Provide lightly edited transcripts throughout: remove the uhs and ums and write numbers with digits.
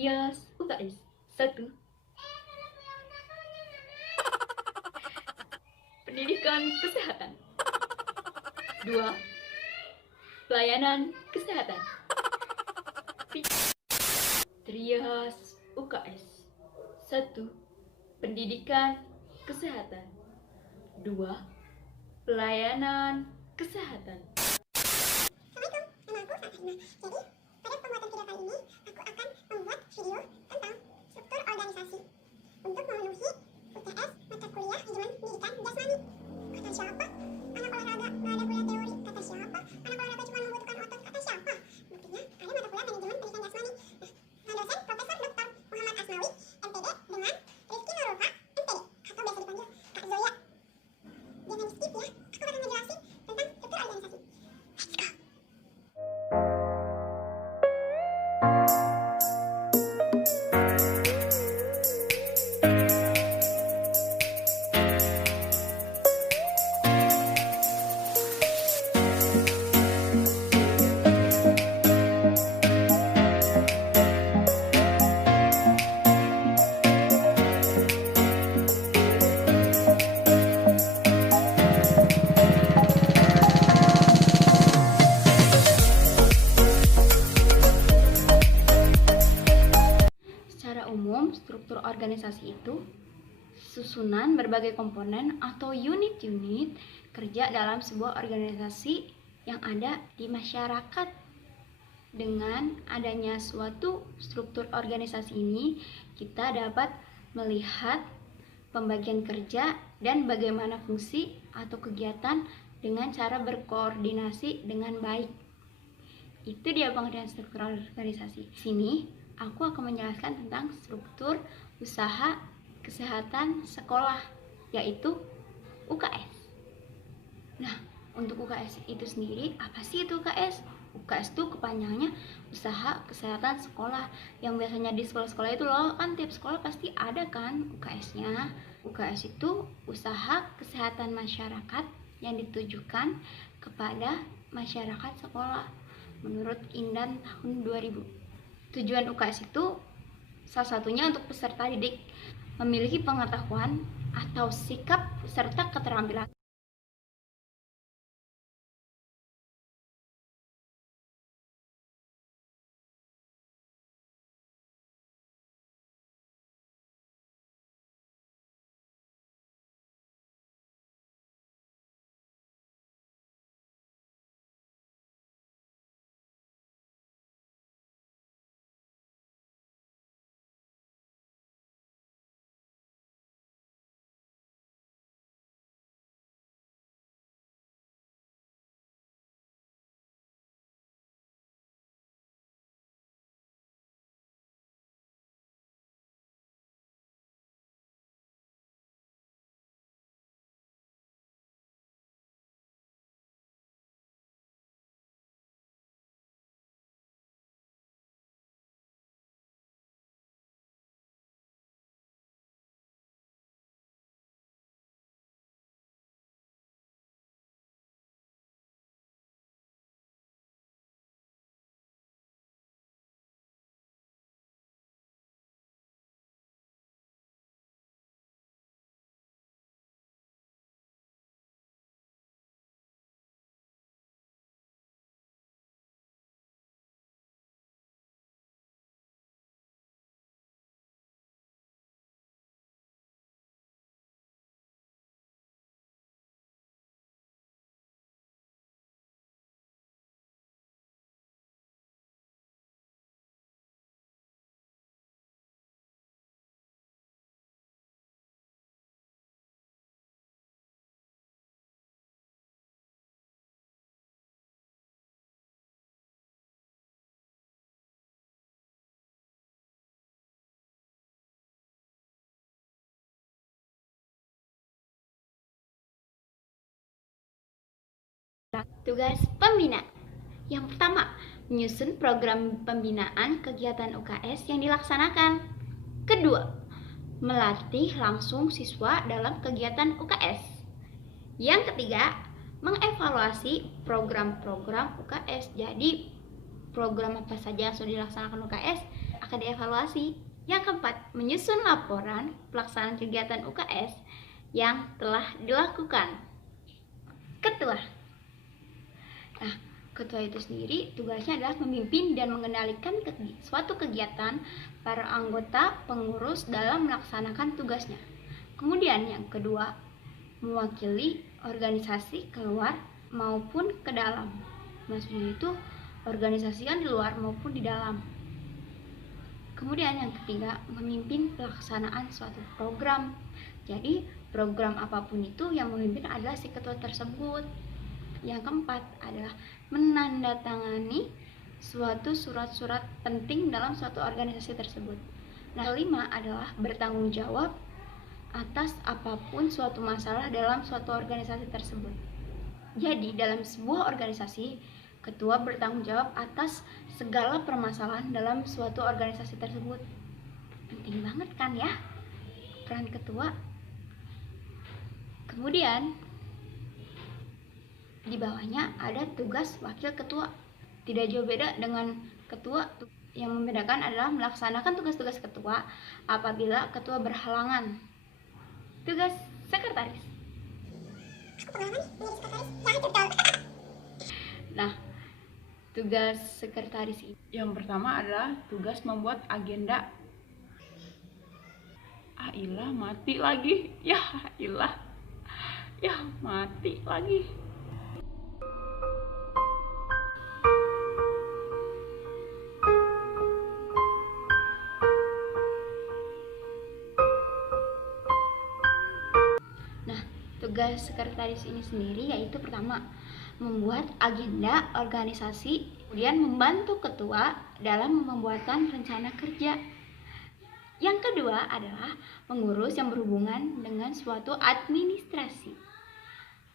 Trias UKS. 1. Pendidikan kesehatan. 2. Pelayanan kesehatan. Trias UKS. 1. Pendidikan kesehatan. 2. Pelayanan kesehatan. Assalamualaikum, nama aku Fatima. Jadi, pada pembuatan video kali ini, aku akan membuat video tentang struktur organisasi untuk memenuhi UTS mata kuliah manajemen pendidikan jasmani. Kata siapa? Anak olahraga nggak ada kuliah teori. Kata siapa? Anak olahraga cuma membutuhkan otot. Kata siapa? Buktinya ada mata kuliah manajemen pendidikan jasmani. Nah, dosen Profesor Dr. Muhammad Asmawi, MPD, dengan Rizky Nurulha, MPD, atau biasa dipanggil Kak Zoya. Jangan di skip ya, aku bakal ngejelasin tentang struktur organisasi. Let's go! Struktur organisasi itu susunan berbagai komponen atau unit-unit kerja dalam sebuah organisasi yang ada di masyarakat. Dengan adanya suatu struktur organisasi ini, kita dapat melihat pembagian kerja dan bagaimana fungsi atau kegiatan dengan cara berkoordinasi dengan baik. Itu dia pengertian struktur organisasi. Sini aku akan menjelaskan tentang struktur usaha kesehatan sekolah, yaitu UKS. Nah, untuk UKS itu sendiri, apa sih itu UKS? UKS itu kepanjangannya usaha kesehatan sekolah. Yang biasanya di sekolah-sekolah itu loh, kan tiap sekolah pasti ada kan UKS-nya. UKS itu usaha kesehatan masyarakat yang ditujukan kepada masyarakat sekolah menurut Indan tahun 2000. Tujuan UKS itu salah satunya untuk peserta didik memiliki pengetahuan atau sikap serta keterampilan tugas pembina. Yang pertama, menyusun program pembinaan kegiatan UKS yang dilaksanakan. Kedua, melatih langsung siswa dalam kegiatan UKS. Yang ketiga, mengevaluasi program-program UKS. Jadi, program apa saja yang sudah dilaksanakan UKS akan dievaluasi. Yang keempat, menyusun laporan pelaksanaan kegiatan UKS yang telah dilakukan. Ketua. Nah, ketua itu sendiri tugasnya adalah memimpin dan mengendalikan suatu kegiatan para anggota pengurus dalam melaksanakan tugasnya. Kemudian yang kedua, mewakili organisasi keluar maupun ke dalam. Maksudnya itu organisasi yang di luar maupun di dalam. Kemudian yang ketiga, memimpin pelaksanaan suatu program. Jadi program apapun itu yang memimpin adalah si ketua tersebut. Yang keempat adalah menandatangani suatu surat-surat penting dalam suatu organisasi tersebut. Nah, kelima adalah bertanggung jawab atas apapun suatu masalah dalam suatu organisasi tersebut. Jadi dalam sebuah organisasi, ketua bertanggung jawab atas segala permasalahan dalam suatu organisasi tersebut. Penting banget kan ya peran ketua. Kemudian di bawahnya ada tugas wakil ketua. Tidak jauh beda dengan ketua. Yang membedakan adalah melaksanakan tugas-tugas ketua apabila ketua berhalangan. Tugas sekretaris. Nah, tugas sekretaris ini yang pertama adalah tugas membuat agenda. Ilah, mati lagi. Ya ilah, ya mati lagi. Nah, tugas sekretaris ini sendiri yaitu pertama, membuat agenda organisasi, kemudian membantu ketua dalam pembuatan rencana kerja. Yang kedua adalah mengurus yang berhubungan dengan suatu administrasi.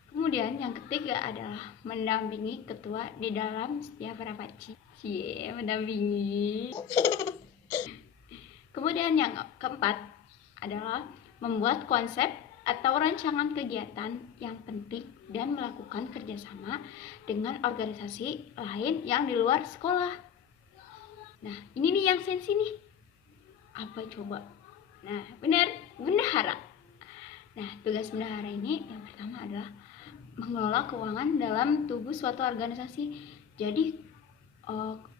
Kemudian yang ketiga adalah mendampingi ketua di dalam setiap rapat. Mendampingi. Kemudian yang keempat adalah membuat konsep atau rancangan kegiatan yang penting dan melakukan kerjasama dengan organisasi lain yang di luar sekolah. Nah, ini nih yang sensi nih. Apa coba? Nah, benar, bendahara. Nah, tugas bendahara ini yang pertama adalah mengelola keuangan dalam tubuh suatu organisasi. Jadi,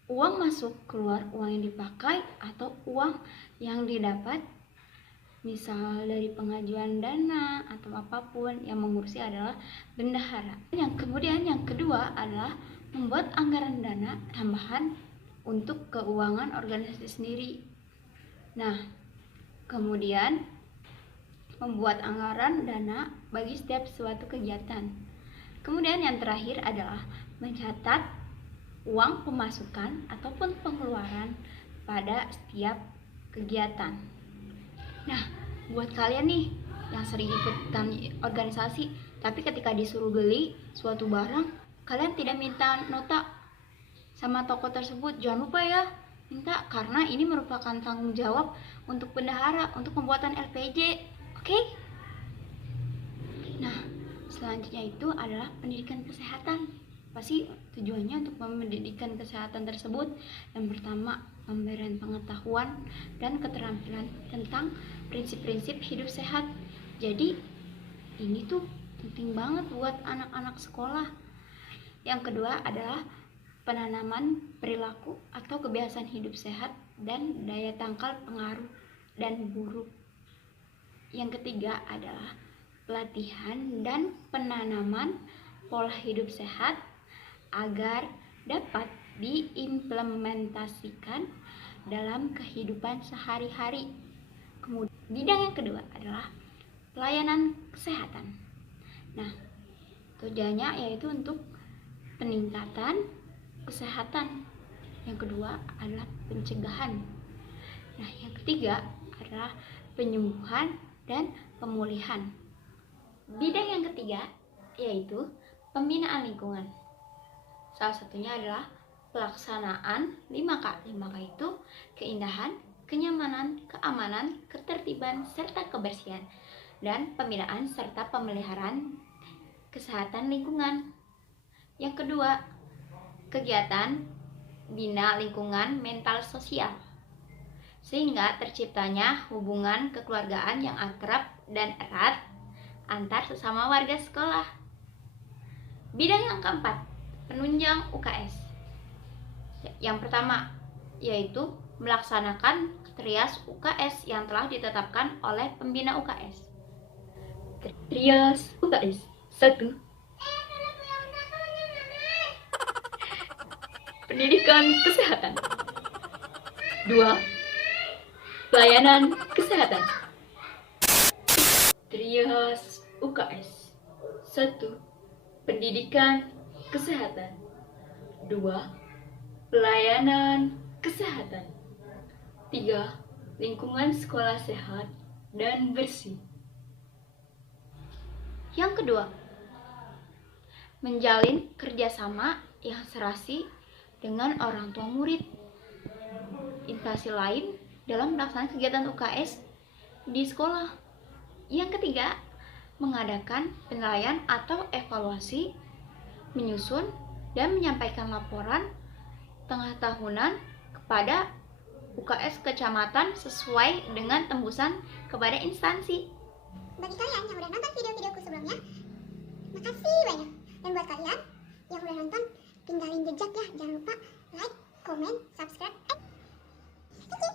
uang masuk keluar, uang yang dipakai atau uang yang didapat misal dari pengajuan dana atau apapun, yang mengurusi adalah bendahara. Kemudian yang kedua adalah membuat anggaran dana tambahan untuk keuangan organisasi sendiri. Nah, kemudian membuat anggaran dana bagi setiap suatu kegiatan. Kemudian yang terakhir adalah mencatat uang pemasukan ataupun pengeluaran pada setiap kegiatan. Nah, buat kalian nih yang sering ikutan organisasi, tapi ketika disuruh beli suatu barang, kalian tidak minta nota sama toko tersebut. Jangan lupa ya, minta, karena ini merupakan tanggung jawab untuk bendahara untuk pembuatan LPJ. Oke? Nah, selanjutnya itu adalah pendidikan kesehatan. Pasti tujuannya untuk pendidikan kesehatan tersebut yang pertama, pemberian pengetahuan dan keterampilan tentang prinsip-prinsip hidup sehat. Jadi ini tuh penting banget buat anak-anak sekolah. Yang kedua adalah penanaman perilaku atau kebiasaan hidup sehat dan daya tangkal pengaruh dan buruk. Yang ketiga adalah pelatihan dan penanaman pola hidup sehat agar dapat diimplementasikan dalam kehidupan sehari-hari. Kemudian bidang yang kedua adalah pelayanan kesehatan. Nah, tujuannya yaitu untuk peningkatan kesehatan. Yang kedua adalah pencegahan. Nah, yang ketiga adalah penyembuhan dan pemulihan. Bidang yang ketiga yaitu pembinaan lingkungan. Salah satunya adalah pelaksanaan 5K. 5K itu keindahan, kenyamanan, keamanan, ketertiban, serta kebersihan, dan pembinaan serta pemeliharaan kesehatan lingkungan. Yang kedua, kegiatan bina lingkungan mental sosial. sehingga terciptanya hubungan kekeluargaan yang akrab dan erat antar sesama warga sekolah. Bidang yang keempat, penunjang UKS. Yang pertama, yaitu melaksanakan trias UKS yang telah ditetapkan oleh pembina UKS. Trias UKS 1. Pendidikan kesehatan. 2. Pelayanan kesehatan. Trias UKS 1. Pendidikan kesehatan. 2. Pelayanan kesehatan. 3. Lingkungan sekolah sehat dan bersih. Yang kedua, menjalin kerjasama yang serasi dengan orang tua murid. Instansi lain dalam melaksanakan kegiatan UKS di sekolah. Yang ketiga, mengadakan penilaian atau evaluasi, menyusun dan menyampaikan laporan tengah tahunan kepada UKS kecamatan sesuai dengan tembusan kepada instansi. Bagi kalian yang udah nonton video-videoku sebelumnya, makasih banyak. Dan buat kalian yang udah nonton, tinggalin jejak ya. Jangan lupa like, comment, subscribe,